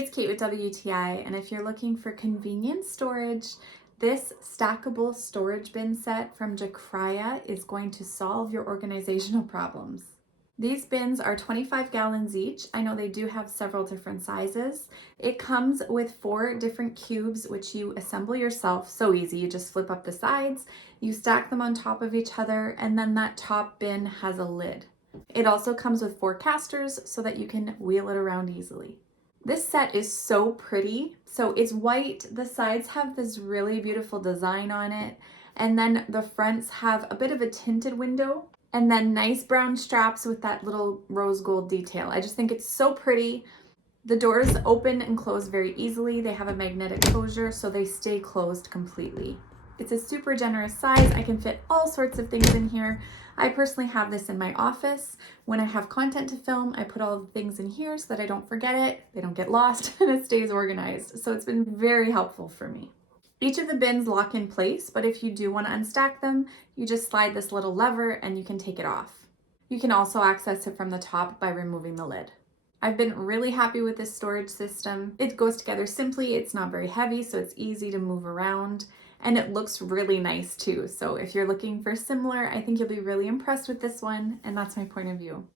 it's Kate with WTI, and if you're looking for convenient storage, this stackable storage bin set from Jacriah is going to solve your organizational problems. These bins are 25 gallons each. I know they do have several different sizes. It comes with 4 different cubes, which you assemble yourself. So easy, you just flip up the sides, you stack them on top of each other, and then that top bin has a lid. It also comes with 4 casters so that you can wheel it around easily. This set is so pretty. So it's white, the sides have this really beautiful design on it, and then the fronts have a bit of a tinted window, and then nice brown straps with that little rose gold detail. I just think it's so pretty. The doors open and close very easily. They have a magnetic closure, so they stay closed completely. It's a super generous size. I can fit all sorts of things in here. I personally have this in my office. When I have content to film, I put all the things in here so that I don't forget it, they don't get lost, and it stays organized. So it's been very helpful for me. Each of the bins lock in place, but if you do want to unstack them, you just slide this little lever and you can take it off. You can also access it from the top by removing the lid. I've been really happy with this storage system. It goes together simply, it's not very heavy, so it's easy to move around, and it looks really nice too. So if you're looking for similar, I think you'll be really impressed with this one, and that's my point of view.